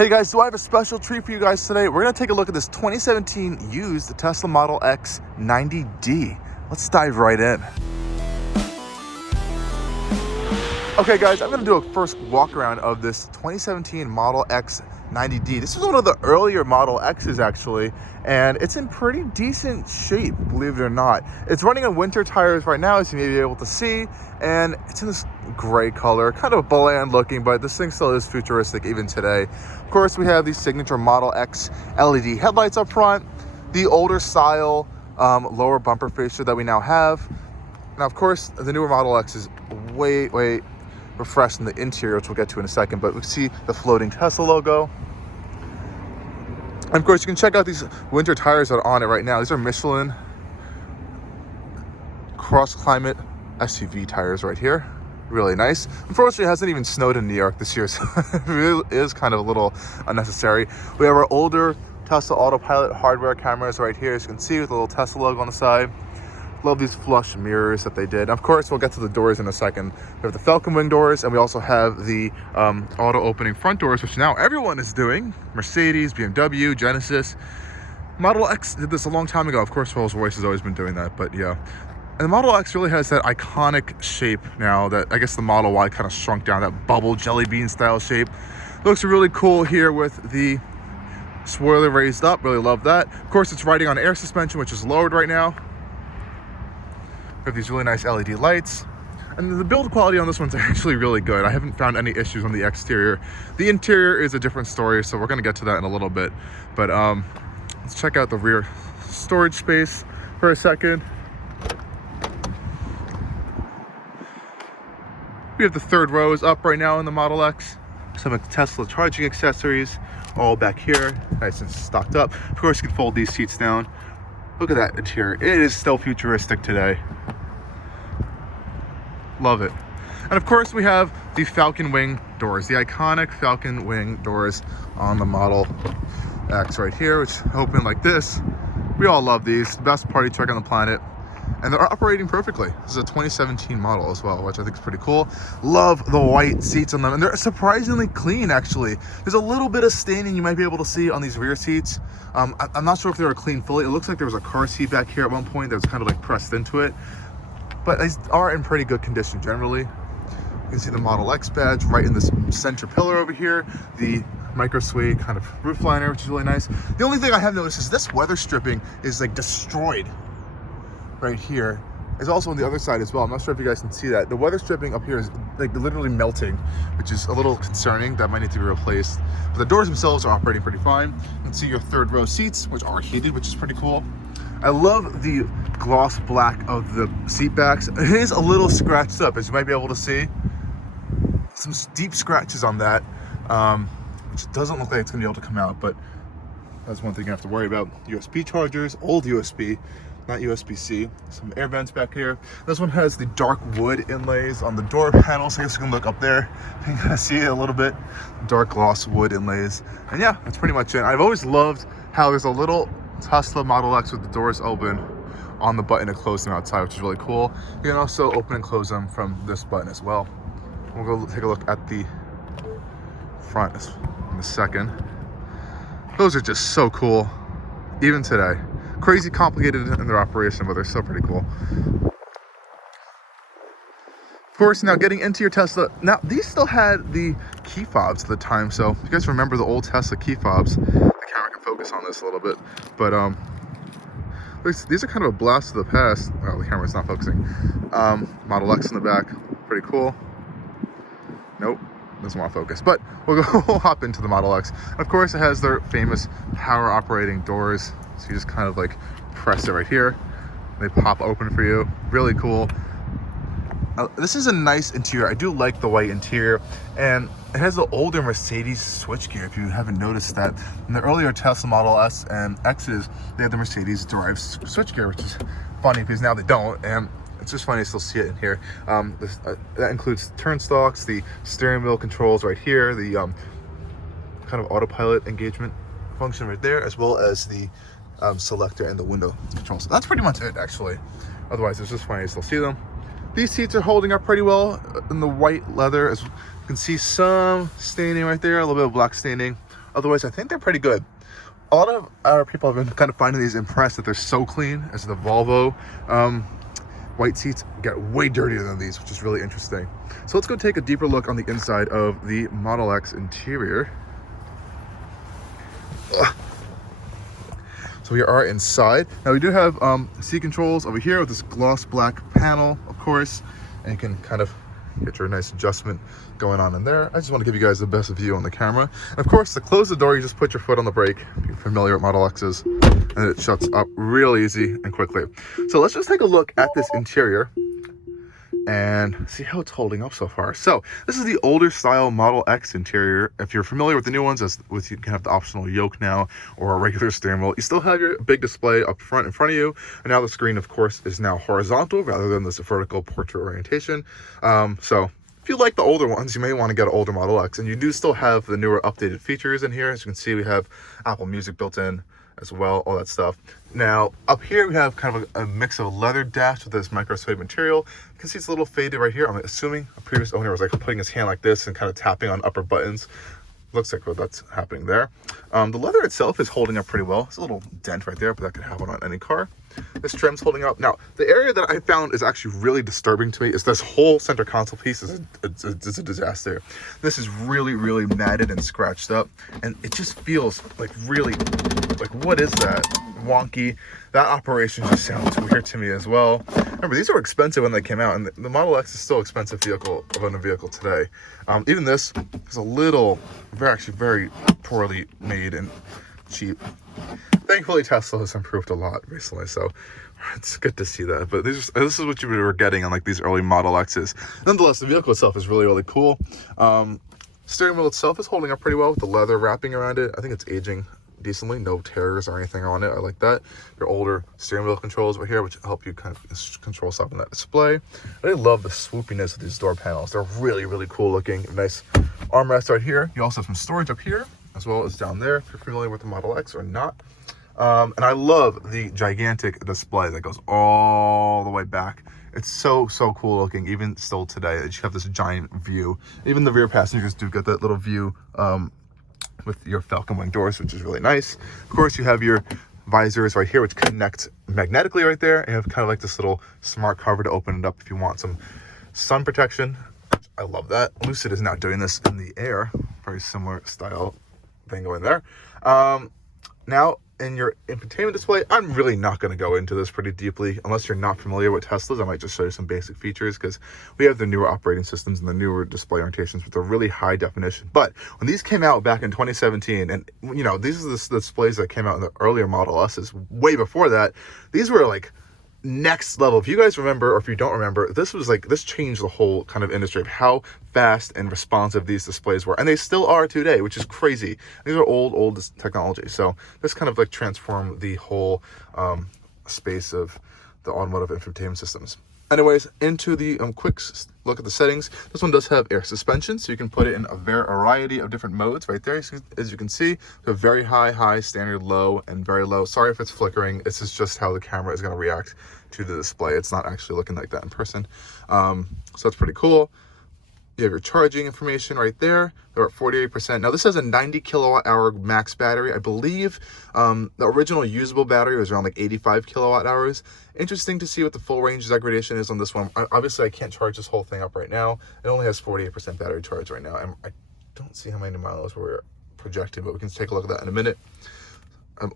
Hey guys, so I have a special treat for you guys today. We're gonna take a look at this 2017 used Tesla Model X 90D. Let's dive right in. Okay guys, I'm gonna do a first walk around of this 2017 Model X 90D. This is one of the earlier Model X's actually, and it's in pretty decent shape, believe it or not. It's running on winter tires right now, as you may be able to see, and it's in this gray color, kind of bland looking, but this thing still is futuristic even today. Of course, we have the signature Model X LED headlights up front, the older style lower bumper fascia that we now have. Now, of course, the newer Model X is way refreshed in the interior, which we'll get to in a second, but we see the floating Tesla logo. And of course, you can check out these winter tires that are on it right now. These are Michelin cross climate SUV tires right here. Really nice. Unfortunately, it hasn't even snowed in New York this year, so it really is kind of a little unnecessary. We have our older Tesla Autopilot hardware cameras right here, as you can see, with a little Tesla logo on the side. Love these flush mirrors that they did. And of course, we'll get to the doors in a second. We have the Falcon wing doors, and we also have the auto opening front doors, which now everyone is doing. Mercedes, BMW, Genesis. Model X did this a long time ago. Of course, Rolls-Royce has always been doing that, but yeah. And the Model X really has that iconic shape now that I guess the Model Y kind of shrunk down, that bubble jelly bean style shape. Looks really cool here with the spoiler raised up. Really love that. Of course, it's riding on air suspension, which is lowered right now. We have these really nice LED lights, and the build quality on this one's actually really good. I haven't found any issues on the exterior. The interior is a different story, so we're going to get to that in a little bit. But let's check out the rear storage space for a second. We have the third row is up right now in the Model X. Some Tesla charging accessories all back here, nice and stocked up. Of course, you can fold these seats down. Look at that interior. It is still futuristic today. Love it. And of course, we have the Falcon wing doors, the iconic Falcon wing doors on the Model X right here, which open like this. We all love these. Best party truck on the planet. And they're operating perfectly. This is a 2017 model as well, which I think is pretty cool. Love the white seats on them, and they're surprisingly clean, actually. There's a little bit of staining you might be able to see on these rear seats. I'm not sure if they were clean fully. It looks like there was a car seat back here at one point that was kind of like pressed into it, but they are in pretty good condition generally. You can see the Model X badge right in this center pillar over here. The microsuede kind of roof liner, which is really nice. The only thing I have noticed is this weather stripping is like destroyed right here. It's also on the other side as well. I'm not sure if you guys can see that. The weather stripping up here is like literally melting, which is a little concerning. That might need to be replaced. But the doors themselves are operating pretty fine. You can see your third row seats, which are heated, which is pretty cool. I love the gloss black of the seat backs. It is a little scratched up, as you might be able to see. Some deep scratches on that, which doesn't look like it's gonna be able to come out, but that's one thing you have to worry about. USB chargers, old USB, not USB-C. Some air vents back here. This one has the dark wood inlays on the door panels. I guess you can look up there. You can see it a little bit. Dark gloss wood inlays. And yeah, that's pretty much it. I've always loved how there's a little Tesla Model X with the doors open on the button to close them outside, which is really cool. You can also open and close them from this button as well. We'll go take a look at the front in a second. Those are just so cool, even today. Crazy complicated in their operation, but they're still pretty cool. Of course, now getting into your Tesla, now these still had the key fobs at the time, so if you guys remember the old Tesla key fobs, the camera can focus on this a little bit, but these are kind of a blast to the past. Well, the camera's not focusing. Model X in the back, pretty cool. Nope, doesn't want to focus, but we'll hop into the Model X. Of course, it has their famous power operating doors. So you just kind of like press it right here. They pop open for you. Really cool. This is a nice interior. I do like the white interior, and it has the older Mercedes switchgear, if you haven't noticed that. In the earlier Tesla Model S and X's, they had the Mercedes derived switchgear, which is funny because now they don't, and it's just funny to still see it in here. That includes turn stalks, the steering wheel controls right here, the kind of autopilot engagement function right there, as well as the selector and the window controls. So that's pretty much it, actually. Otherwise, it's just funny to still see them. These seats are holding up pretty well in the white leather. As you can see, some staining right there, a little bit of black staining Otherwise, I think they're pretty good. A lot of our people have been kind of finding these impressed that they're so clean, as the Volvo white seats get way dirtier than these, which is really interesting. So let's go take a deeper look on the inside of the Model X interior. Ugh. So we are inside. Now we do have seat controls over here with this gloss black panel, of course, and you can kind of get your nice adjustment going on in there. I just want to give you guys the best view on the camera. And of course, to close the door, you just put your foot on the brake. If you're familiar with Model X's, and it shuts up real easy and quickly. So let's just take a look at this interior and see how it's holding up so far. So this is the older style Model X interior. If you're familiar with the new ones, you can have the optional yoke now or a regular steering wheel. You still have your big display up front in front of you, and now the screen, of course, is now horizontal rather than this vertical portrait orientation. So if you like the older ones, you may want to get an older Model X, and you do still have the newer updated features in here. As you can see, we have Apple Music built in as well, all that stuff. Now up here we have kind of a mix of leather dash with this microsuede material. You can see it's a little faded right here. I'm assuming a previous owner was like putting his hand like this and kind of tapping on upper buttons. Looks like that's happening there. The leather itself is holding up pretty well. It's a little dent right there, but that could happen on any car. This trim's holding up. Now, the area that I found is actually really disturbing to me is this whole center console piece is a disaster. This is really, really matted and scratched up, and it just feels like really, like, what is that? Wonky. That operation just sounds weird to me as well. Remember, these were expensive when they came out, and the Model X is still an expensive vehicle today. Even this is a little, actually very poorly made and cheap. Thankfully, Tesla has improved a lot recently, so it's good to see that. But this is what you were getting on like these early Model X's. Nonetheless, the vehicle itself is really, really cool. Steering wheel itself is holding up pretty well with the leather wrapping around it. I think it's aging decently, no tears or anything on it. I like that. Your older steering wheel controls right here, which help you kind of control stuff in that display. I really love the swoopiness of these door panels. They're really, really cool looking. Nice armrest right here. You also have some storage up here as well as down there, if you're familiar with the Model X or not. And I love the gigantic display that goes all the way back. It's so cool looking, even still today. You have this giant view. Even the rear passengers do get that little view with your Falcon wing doors, which is really nice. Of course, you have your visors right here, which connect magnetically right there. And you have kind of like this little smart cover to open it up if you want some sun protection. I love that. Lucid is now doing this in the air. Very similar style thing going there. Now, in your infotainment display, I'm really not going to go into this pretty deeply unless you're not familiar with Teslas. I might just show you some basic features because we have the newer operating systems and the newer display orientations with a really high definition. But when these came out back in 2017, and you know, these are the displays that came out in the earlier Model S's. Way before that, these were like next level. If you guys remember, or if you don't remember, this changed the whole kind of industry of how fast and responsive these displays were, and they still are today, which is crazy. These are old technology, so this kind of like transformed the whole space of the automotive infotainment systems. Anyways, into the quick look at the settings. This one does have air suspension, so you can put it in a variety of different modes right there. As you can see, we have very high, standard, low, and very low. Sorry if it's flickering. This is just how the camera is going to react to the display. It's not actually looking like that in person. So that's pretty cool. You have your charging information right there. They're at 48%. Now this has a 90 kilowatt hour max battery. I believe the original usable battery was around like 85 kilowatt hours. Interesting to see what the full range degradation is on this one. Obviously, I can't charge this whole thing up right now. It only has 48% battery charge right now. And I don't see how many miles we're projecting, but we can take a look at that in a minute.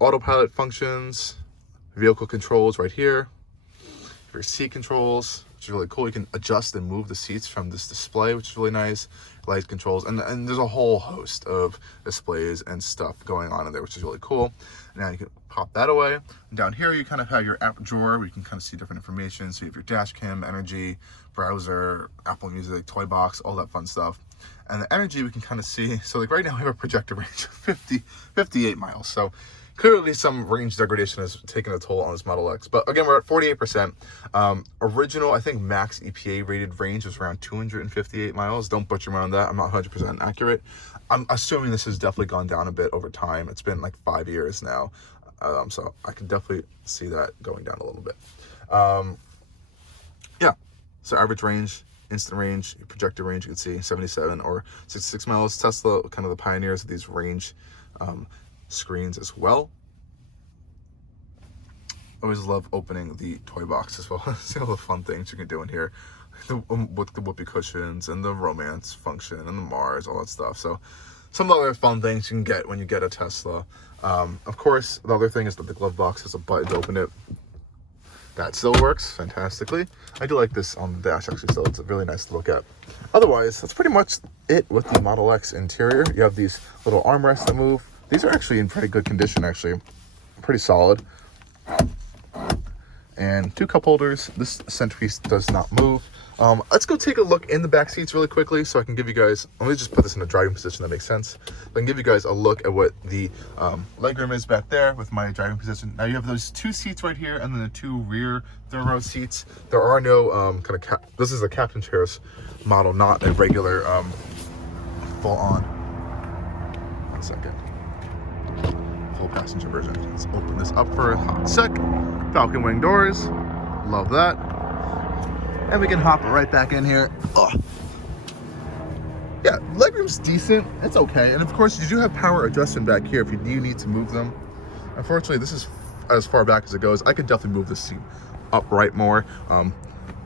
Autopilot functions, vehicle controls right here. Your seat controls, which is really cool. You can adjust and move the seats from this display, which is really nice. Light controls, and there's a whole host of displays and stuff going on in there, which is really cool. Now you can pop that away. And down here, you kind of have your app drawer where you can kind of see different information. So you have your dash cam, energy, browser, Apple Music, toy box, all that fun stuff. And the energy we can kind of see. So like right now we have a projected range of 58 miles. So clearly some range degradation has taken a toll on this Model X. But again, we're at 48%. Original, I think max EPA rated range was around 258 miles. Don't butcher me on that. I'm not 100% accurate. I'm assuming this has definitely gone down a bit over time. It's been like 5 years now. So I can definitely see that going down a little bit. Yeah, so average range instant range, projected range, you can see 77 or 66 miles. Tesla, kind of the pioneers of these range screens as well. Always love opening the toy box as well. See all the fun things you can do in here with the whoopee cushions and the romance function and the Mars, all that stuff. So some of the other fun things you can get when you get a Tesla. Of course, the other thing is that the glove box has a button to open it. That still works fantastically. I do like this on the dash actually, so it's really nice to look at. Otherwise, that's pretty much it with the Model X interior. You have these little armrests that move. These are actually in pretty good condition, actually. Pretty solid. And 2 cup holders. This centerpiece does not move. Let's go take a look in the back seats really quickly so I can give you guys, let me just put this in a driving position, that makes sense. I can give you guys a look at what the legroom is back there with my driving position. Now you have those 2 seats right here and then the 2 rear third row seats. There are no this is a captain chairs model, not a regular full on. 1 second. Full passenger version. Let's open this up for a hot sec. Falcon wing doors. Love that. And we can hop right back in here. Ugh. Yeah, legroom's decent. It's okay. And of course, you do have power adjustment back here if you do need to move them. Unfortunately, this is as far back as it goes. I could definitely move this seat upright more.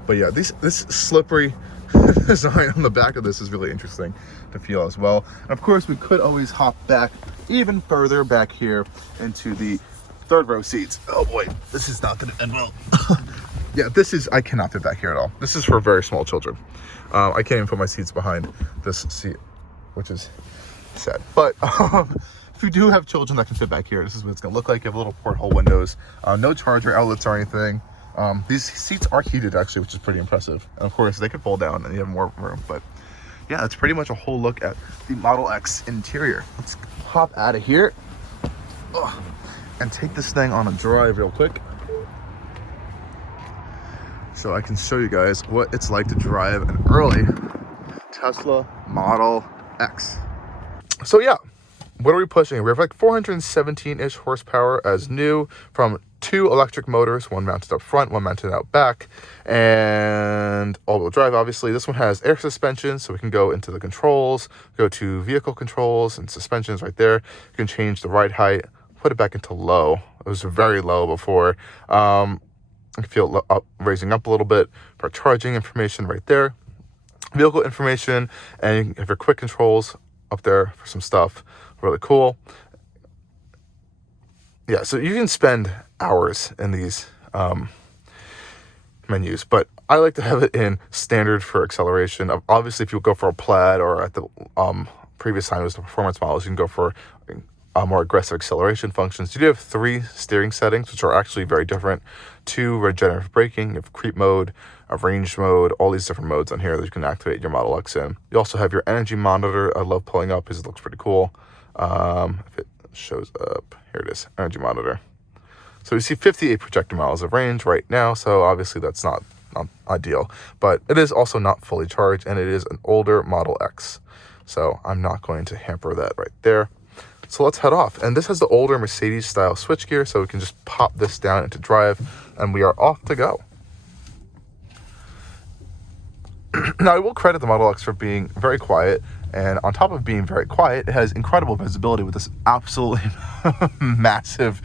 But yeah, this slippery design on the back of this is really interesting to feel as well. And of course, we could always hop back even further back here into the third row seats. Oh boy, this is not going to end well. Yeah, I cannot fit back here at all. This is for very small children. I can't even put my seats behind this seat, which is sad. But if you do have children that can fit back here, this is what it's going to look like. You have little porthole windows, no charger outlets or anything. These seats are heated actually, which is pretty impressive. And of course, they could fold down and you have more room. But yeah, that's pretty much a whole look at the Model X interior. Let's hop out of here and take this thing on a drive real quick, so I can show you guys what it's like to drive an early Tesla Model X. So yeah, what are we pushing? We have like 417-ish horsepower as new from 2 electric motors, one mounted up front, one mounted out back, and all-wheel drive, obviously. This one has air suspension, so we can go into the controls, go to vehicle controls, and suspensions right there. You can change the ride height, put it back into low. It was very low before. I feel up, raising up a little bit for charging information right there. Vehicle information, and you have your quick controls up there for some stuff. Really cool. Yeah, so you can spend hours in these menus, but I like to have it in standard for acceleration. Obviously, if you go for a plaid or at the previous time it was the performance models, you can go for more aggressive acceleration functions. You do have 3 steering settings, which are actually very different. 2 regenerative braking, you have creep mode, a range mode, all these different modes on here that you can activate your Model X in. You also have your energy monitor. I love pulling up because it looks pretty cool. If it shows up, here it is, energy monitor. So you see 58 projected miles of range right now, so obviously that's not ideal, but it is also not fully charged, and it is an older Model X. So I'm not going to hamper that right there. So let's head off. And this has the older Mercedes style switchgear, so we can just pop this down into drive and we are off to go. Now, I will credit the Model X for being very quiet, and on top of being very quiet, it has incredible visibility with this absolutely massive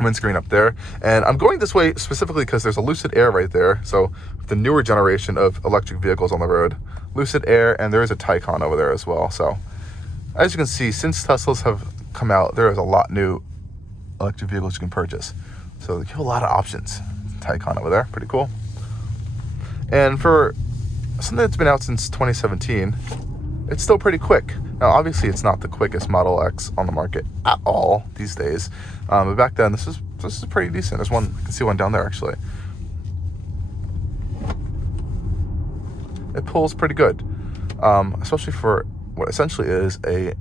windscreen up there. And I'm going this way specifically because there's a Lucid Air right there. So the newer generation of electric vehicles on the road, Lucid Air, and there is a Taycan over there as well. So as you can see, since Teslas have come out, there is a lot new electric vehicles you can purchase. So you have a lot of options. Taycan over there, pretty cool. And for something that's been out since 2017, it's still pretty quick. Now, obviously, it's not the quickest Model X on the market at all these days. But back then, this is pretty decent. There's one, I can see one down there actually. It pulls pretty good, especially for what essentially is a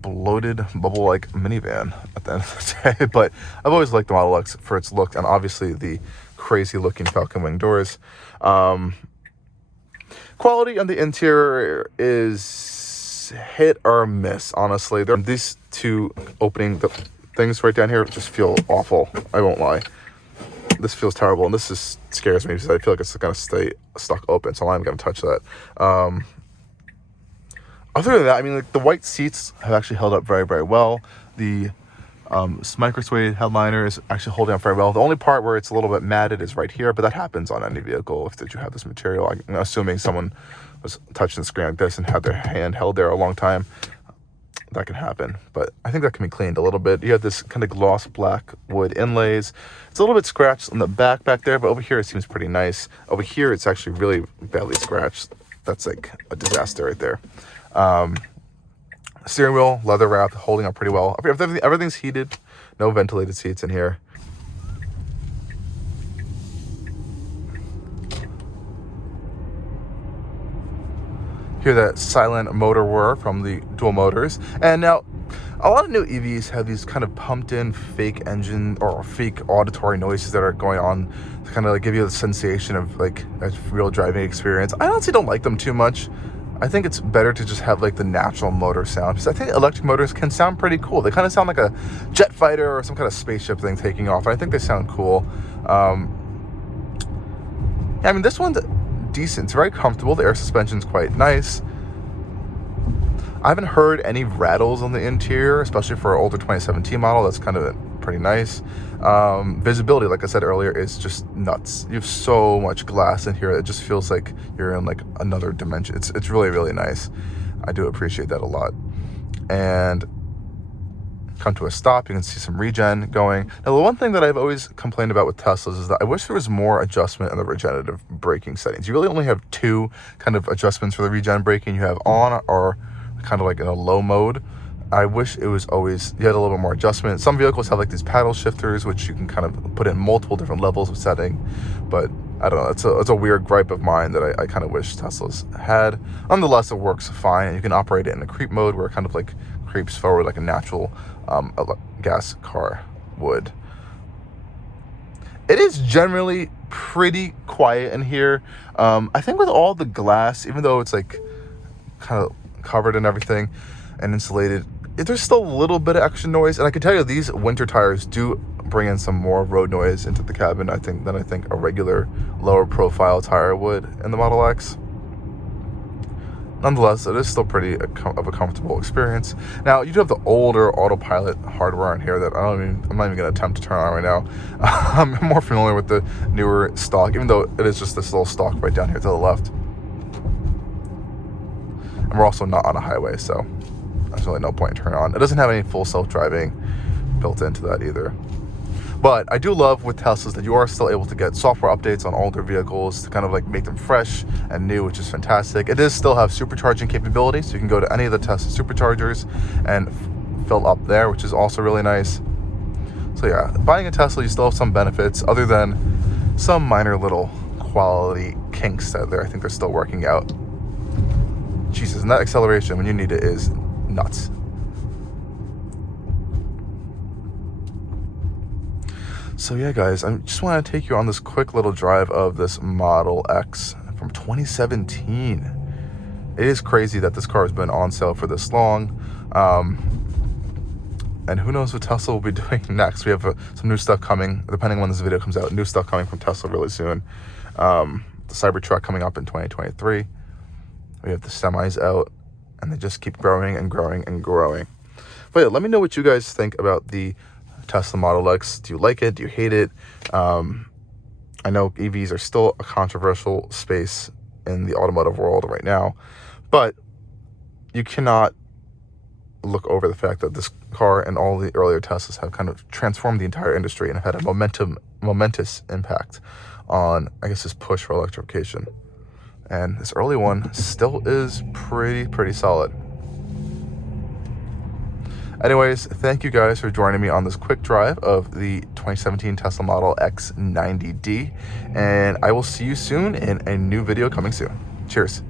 bloated bubble-like minivan at the end of the day. But I've always liked the Model X for its look, and obviously the crazy-looking Falcon wing doors. Quality on the interior is hit or miss, honestly. These 2 opening things right down here just feel awful, I won't lie. this feels terrible, and this just scares me because I feel like it's going to stay stuck open, so I'm not going to touch that. Other than that, I mean, like, the white seats have actually held up very, very well. The microsuede headliner is actually holding up very well. The only part where it's a little bit matted is right here, but that happens on any vehicle if you have this material. I'm assuming someone was touching the screen like this and had their hand held there a long time. That can happen, but I think that can be cleaned a little bit. You have this kind of gloss black wood inlays. It's a little bit scratched on the back there, but over here it seems pretty nice. Over here it's actually really badly scratched. That's like a disaster right there. Steering wheel, leather wrapped, holding up pretty well. Everything's heated, no ventilated seats in here. Hear that silent motor whir from the dual motors. And now, a lot of new EVs have these kind of pumped in fake engine or fake auditory noises that are going on to kind of like give you the sensation of like a real driving experience. I honestly don't like them too much. I think it's better to just have like the natural motor sound, because I think electric motors can sound pretty cool. They kind of sound like a jet fighter or some kind of spaceship thing taking off. I think they sound cool. Yeah, I mean, this one's decent. It's very comfortable. The air suspension's quite nice. I haven't heard any rattles on the interior, especially for an older 2017 model. That's kind of pretty nice. Visibility, like I said earlier, is just nuts. You have so much glass in here. It just feels like you're in like another dimension. It's really, really nice. I do appreciate that a lot. And come to a stop, you can see some regen going. Now, the one thing that I've always complained about with Teslas is that I wish there was more adjustment in the regenerative braking settings. You really only have two kind of adjustments for the regen braking. You have on or kind of like in a low mode. I wish it was always, you had a little bit more adjustment. Some vehicles have like these paddle shifters, which you can kind of put in multiple different levels of setting, but I don't know, it's a weird gripe of mine that I kind of wish Teslas had. Nonetheless, it works fine, and you can operate it in a creep mode where it kind of like creeps forward like a natural gas car would. It is generally pretty quiet in here. I think with all the glass, even though it's like kind of covered and everything and insulated, there's still a little bit of extra noise. And I can tell you, these winter tires do bring in some more road noise into the cabin, I think, than I think a regular lower profile tire would in the Model X. Nonetheless, it is still pretty of a comfortable experience. Now, you do have the older autopilot hardware in here that I'm not even going to attempt to turn on right now. I'm more familiar with the newer stock, even though it is just this little stock right down here to the left. And we're also not on a highway, so there's really no point in turning on. It doesn't have any full self-driving built into that either. But I do love with Teslas that you are still able to get software updates on older vehicles to kind of like make them fresh and new, which is fantastic. It does still have supercharging capability, so you can go to any of the Tesla superchargers and fill up there, which is also really nice. So yeah, buying a Tesla, you still have some benefits other than some minor little quality kinks that I think they're still working out. Jesus, and that acceleration when you need it is nuts. So yeah, guys, I just want to take you on this quick little drive of this Model X from 2017. It is crazy that this car has been on sale for this long. And who knows what Tesla will be doing next. We have some new stuff coming, depending on when this video comes out, new stuff coming from Tesla really soon. The Cybertruck coming up in 2023. We have the semis out, and they just keep growing and growing and growing. But yeah, let me know what you guys think about the Tesla Model X. Do you like it? Do you hate it? I know EVs are still a controversial space in the automotive world right now, but you cannot look over the fact that this car and all the earlier Teslas have kind of transformed the entire industry and had a momentous impact on, I guess, this push for electrification. And this early one still is pretty solid. Anyways, thank you guys for joining me on this quick drive of the 2017 Tesla Model X 90D. And I will see you soon in a new video coming soon. Cheers.